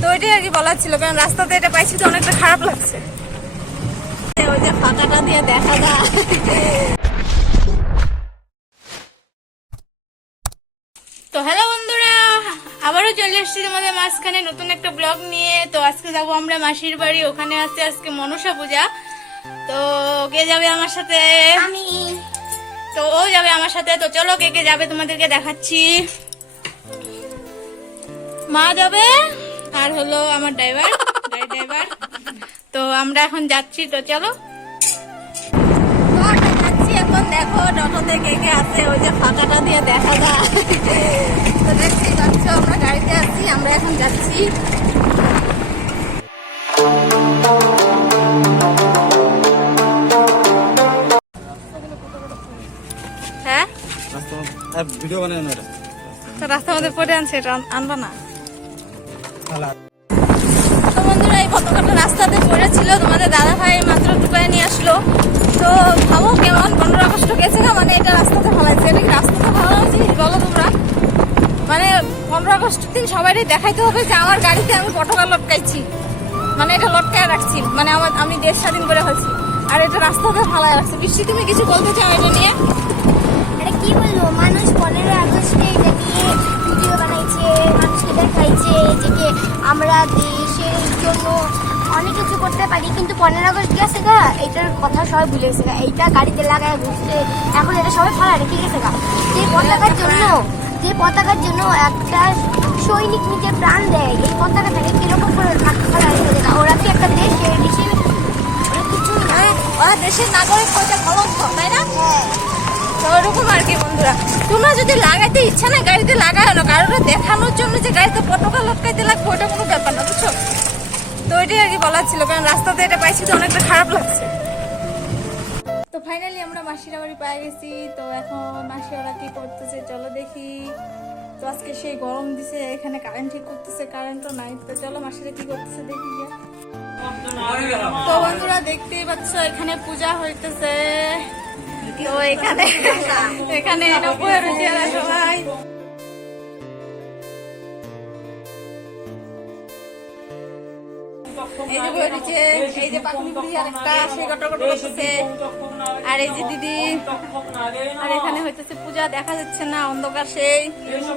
তো ওইটাই আর কি বলার ছিল, কারণ রাস্তাতে এটা পাইছি তো অনেকটা খারাপ লাগছে। ওই যে ফাঁকাটা দিয়ে দেখা যায়। তো হ্যালো বন্ধুরা, আবারও চলে এসেছি তোমাদের মাঝখানে নতুন একটা ব্লগ নিয়ে। তো আজকে যাবো আমরা মাসির বাড়ি, ওখানে আছে আজকে মনসা পূজা। তো কে যাবে আমার সাথে? আমি। তো ও যাবে আমার সাথে। তো চলো কে কে যাবে তোমাদেরকে দেখাচ্ছি। মা যাবে আর হলো আমার ড্রাইভার, গাড়ি ড্রাইভার। তো আমরা এখন যাচ্ছি, তো চলো যাচ্ছি এখন। দেখো টোটোতে কে কে আছে, ওই যে ফাঁকাটা দিয়ে দেখা যায়। তো দেখতেই পাচ্ছ আমরা গাড়িতে আছি, আমরা এখন যাচ্ছি। হ্যাঁ ভিডিও বানায় না, তো রাস্তার মধ্যে পড়ে আনছে, এটা আনবা না। তো বন্ধুরা, এই পতাকাটা রাস্তাতে পড়েছিল, তোমাদের দাদা ভাই মাত্র টুকায় নিয়ে আসলো। তো ভাবো কেমন 15 আগস্ট গেছে না, মানে এটা রাস্তাতে ফেলাইছে। এটা কি রাস্তাতে ফেলা উচিত বলো তোমরা? মানে 15 আগস্ট দিন সবাই দেখাইতে হবে যে আমার গাড়িতে আমি পতাকা লটকাইছি, মানে এটা লটকায় রাখছি, মানে আমি দেশ স্বাধীন করে হয়েছি, আর এটা রাস্তাতে ফেলায় রাখছি। বৃষ্টি, তুমি কিছু বলতে চাও এটা নিয়ে? এটা কি বলবো, মানুষ 15 আগস্টে এটা নিয়ে ভিডিও বানাইছে, মানুষকে দেখাইছে যে আমরা দেশের জন্য অনেক কিছু করতে পারি, কিন্তু 15 আগস্ট গেছে গা, এটার কথা সবাই ভুলে গেছে গা। এইটা গাড়িতে লাগায় ঘুরছে, এখন এটা সবাই ফালা রেখে গেছে গা। যে পতাকার জন্য একটা সৈনিক নিজের প্রাণ দেয়, এই পতাকাটাকে কিরকম করে ফালা রেখে গেছে। ওরা কি একটা দেশ হিসেবে কিছু না, ওরা দেশের নাগরিক, ওইটা কলঙ্ক, তাই না? হ্যাঁ, তো ওরকম আর কি বন্ধুরা, তোমরা যদি লাগাইতে ইচ্ছা না গাড়িতে লাগায় না, কারোর দেখানোর জন্য যে গাড়িতে পতাকা লটকাইতে লাগবে ওটা কোনো ব্যাপার না, বুঝছো? তো ওইটাই আর কি বলার ছিল, কারণ রাস্তাতে এটা পাইছি তো অনেকটা খারাপ লাগছে। তো ফাইনালি আমরা মাসিরা বাড়ি পেয়ে গেছি। তো এখন মাসি ওরা কি করতেছে চলো দেখি। তো আজকে সেই গরম দিছে, এখানে কারেন্ট ঠিক করতেছে, কারেন্টও নাই। তো চলো মাসিরা কি করতেছে দেখি গিয়া। তো বন্ধুরা দেখতেই পাচ্ছ এখানে পূজা হইতেছে। তো এখানে বয়ে রয়েছে সবাই। এই যে বয়ে রয়েছে, এই যে পাখি বুড়ি আর একটা সে গটগট করতেছে, আর এই যে দিদি। আর এখানে হইতেছে পূজা, দেখা যাচ্ছে না, অন্ধকার সেই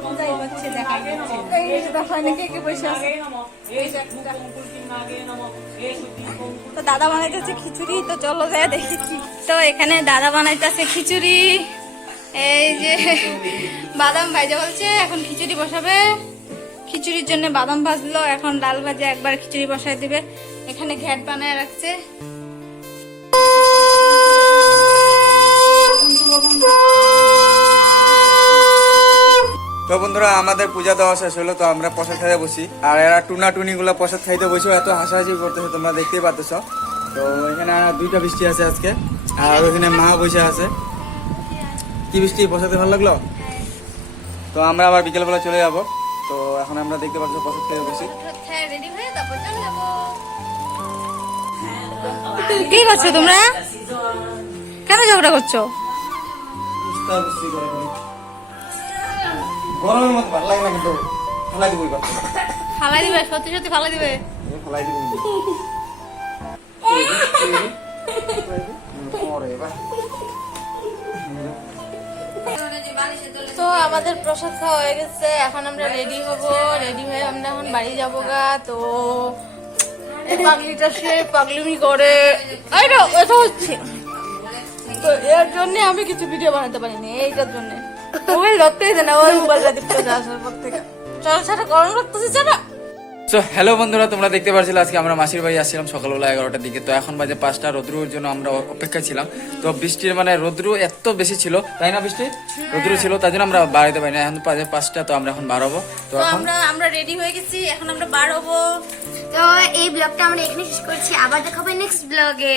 পূজাই হচ্ছে, দেখা যাচ্ছে। এই যে দেখো অনেকে কে বসে আছে। তো দাদা বানাইতেছে খিচুড়ি, তো চলো যাই দেখি কি। তো এখানে দাদা বানাইতেছে খিচুড়ি, এই যে বাদাম ভাজা বলছে, এখন খিচুড়ি বসাবে। খিচুড়ির জন্য বাদাম ভাজলো, এখন ডাল ভাজে একবার খিচুড়ি বসাই দিবে। এখানে ঘ্যাট বানায় রাখছে। তো বন্ধুরা, আমাদের পূজা দেওয়া শেষ হলো, তো আমরা প্রসাদ খাইতে বসি। আর এরা টুনি গুলা প্রসাদ খাইতে বসে এত হাসাহাসি করতেছে, তোমরা দেখতেই পাচ্ছ। তো এখানে 2টা বৃষ্টি আছে আজকে, আর ওইখানে মা বসে আছে। কি বৃষ্টি, প্রসাদে ভালো লাগলো? তো আমরা আবার বিকেলবেলা চলে যাবো। তো এখন আমরা দেখতে পাচ্ছ প্রসাদ খেতে বসি। কি করছো তোমরা? কেন ঝগড়া করছো? গরমের মতো ভালো লাগে না, কিন্তু ফালাই দিব। ফালাই দিবে? সত্যি সত্যি ফালাই দিবে? ফালাই দিব। তো আমাদের প্রসাদ খাওয়া হয়ে গেছে, এখন আমরা রেডি হব। রেডি হয়ে আমরা এখন বাড়ি যাবো গা। তো পাগলিটা সে পাগলিমি করে, এটা হচ্ছে। তো এর জন্য আমি কিছু ভিডিও বানাতে পারিনি, এইটার জন্য মোবাইল ধরতেই দেয় না, ওই মোবাইলটা দিতে আসার পর থেকে। চলো সেটা গরম লাগতেছে, চলো। তো হ্যালো বন্ধুরা, তোমরা দেখতে পাচ্ছিলে আজকে আমরা মাসির বাড়ি আসছিলাম সকালবেলা 11টার দিকে। তো এখন বাজে 5টা, রোদ্রুর জন্য আমরা অপেক্ষা ছিলাম। তো বৃষ্টির মানে রোদ্রু এত বেশি ছিল, তাই না বৃষ্টি? রোদ্রু ছিল, তাই জন্য আমরা বাড়িতে পারি না। এখন বাজে 5টা, তো আমরা এখন বার হবো। তো এখন আমরা রেডি হয়ে গেছি, এখন আমরা বার হবো। তো এই ব্লগটা আমরা এখানে শেষ করছি, আবার দেখাবো নেক্সট ব্লগে।